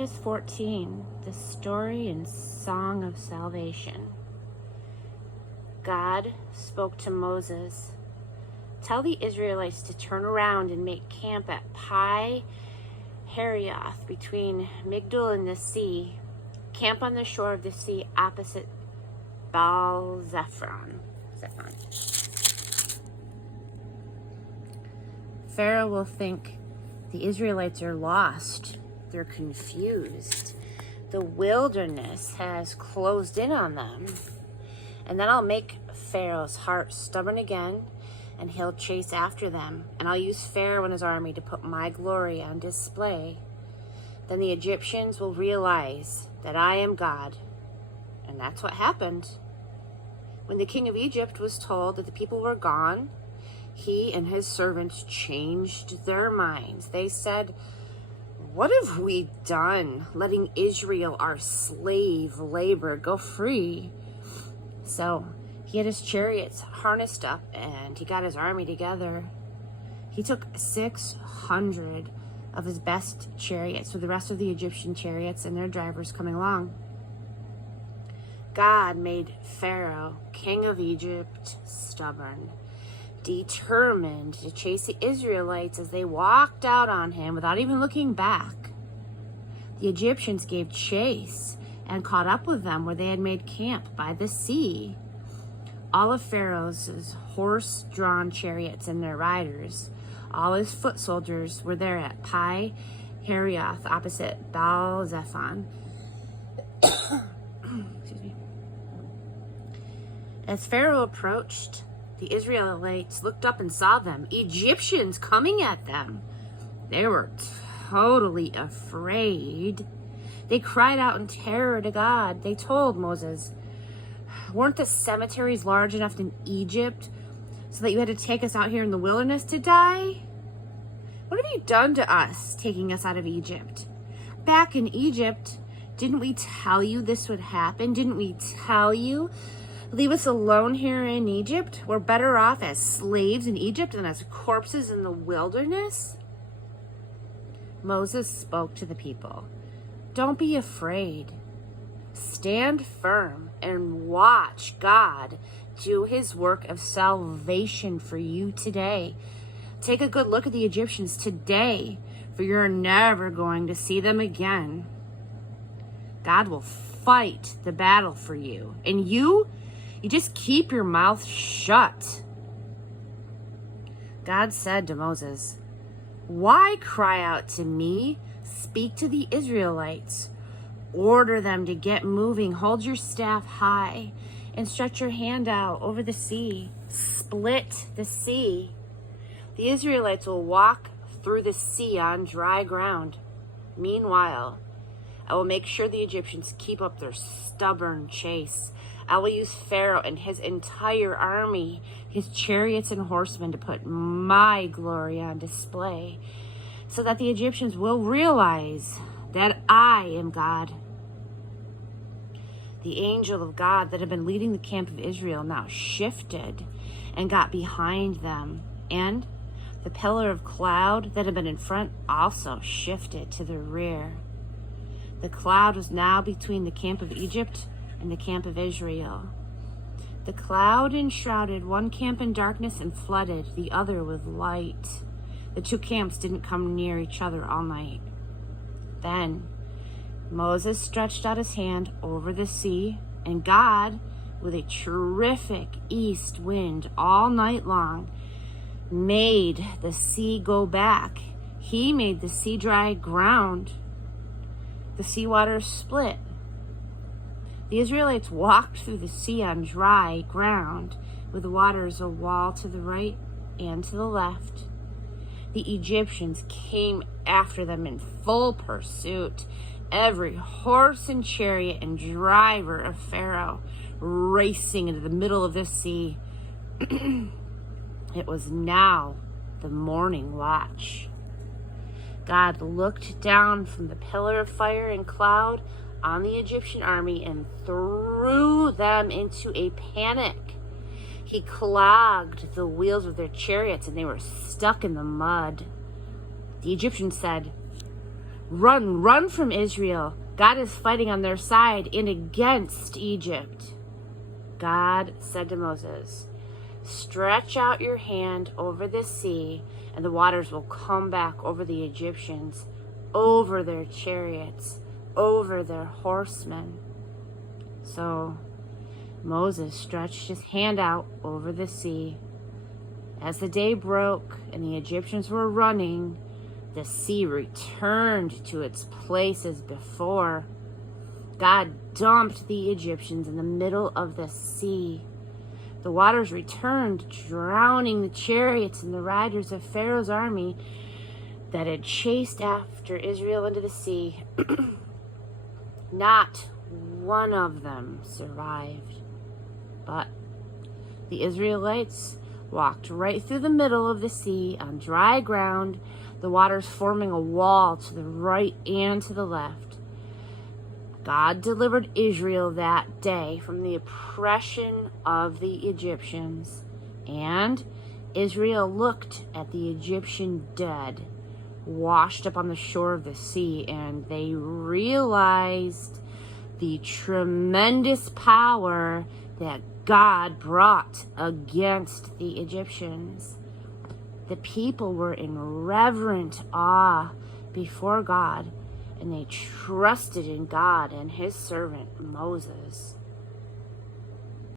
Exodus 14, the story and song of salvation. God spoke to Moses, "Tell the Israelites to turn around and make camp at Pi Hahiroth between Migdol and the sea. Camp on the shore of the sea opposite Baal Zephon. Pharaoh will think the Israelites are lost. They're confused. The wilderness has closed in on them. And then I'll make Pharaoh's heart stubborn again, and he'll chase after them. And I'll use Pharaoh and his army to put my glory on display. Then the Egyptians will realize that I am God." And that's what happened. When the king of Egypt was told that the people were gone, he and his servants changed their minds. They said, "What have we done, letting Israel, our slave labor, go free?" So he had his chariots harnessed up and he got his army together. He took 600 of his best chariots with the rest of the Egyptian chariots and their drivers coming along. God made Pharaoh, king of Egypt, stubborn, determined to chase the Israelites as they walked out on him without even looking back. The Egyptians gave chase and caught up with them where they had made camp by the sea. All of Pharaoh's horse-drawn chariots and their riders, all his foot soldiers were there at Pi Hahiroth opposite Baal Zephon. Excuse me. As Pharaoh approached, the Israelites looked up and saw them, Egyptians coming at them. They were totally afraid. They cried out in terror to God. They told Moses, "Weren't the cemeteries large enough in Egypt so that you had to take us out here in the wilderness to die? What have you done to us, taking us out of Egypt? Back in Egypt, didn't we tell you this would happen? Didn't we tell you? Leave us alone here in Egypt? We're better off as slaves in Egypt than as corpses in the wilderness?" Moses spoke to the people. "Don't be afraid. Stand firm and watch God do his work of salvation for you today. Take a good look at the Egyptians today, for you're never going to see them again. God will fight the battle for you, and you just keep your mouth shut." God said to Moses, "Why cry out to me? Speak to the Israelites. Order them to get moving. Hold your staff high and stretch your hand out over the sea. Split the sea. The Israelites will walk through the sea on dry ground. Meanwhile, I will make sure the Egyptians keep up their stubborn chase. I will use Pharaoh and his entire army, his chariots and horsemen, to put my glory on display, so that the Egyptians will realize that I am God." The angel of God that had been leading the camp of Israel now shifted and got behind them, and the pillar of cloud that had been in front also shifted to the rear. The cloud was now between the camp of Egypt and the camp of Israel. The cloud enshrouded one camp in darkness and flooded the other with light. The two camps didn't come near each other all night. Then Moses stretched out his hand over the sea, and God, with a terrific east wind all night long, made the sea go back. He made the sea dry ground. The sea waters split. The Israelites walked through the sea on dry ground, with the waters a wall to the right and to the left. The Egyptians came after them in full pursuit, every horse and chariot and driver of Pharaoh racing into the middle of the sea. It was now the morning watch. God looked down from the pillar of fire and cloud on the Egyptian army and threw them into a panic. He clogged the wheels of their chariots and they were stuck in the mud. The Egyptians said, Run, run from Israel. God is fighting on their side and against Egypt. God said to Moses, stretch out your hand over the sea, and the waters will come back over the Egyptians, over their chariots, over their horsemen. So Moses stretched his hand out over the sea. As the day broke and the Egyptians were running, the sea returned to its place as before. God dumped the Egyptians in the middle of the sea. The waters returned, drowning the chariots and the riders of Pharaoh's army that had chased after Israel into the sea. Not one of them survived. But the Israelites walked right through the middle of the sea on dry ground, the waters forming a wall to the right and to the left. God delivered Israel that day from the oppression of the Egyptians, and Israel looked at the Egyptian dead washed up on the shore of the sea, and they realized the tremendous power that God brought against the Egyptians. The people were in reverent awe before God, and they trusted in God and his servant Moses.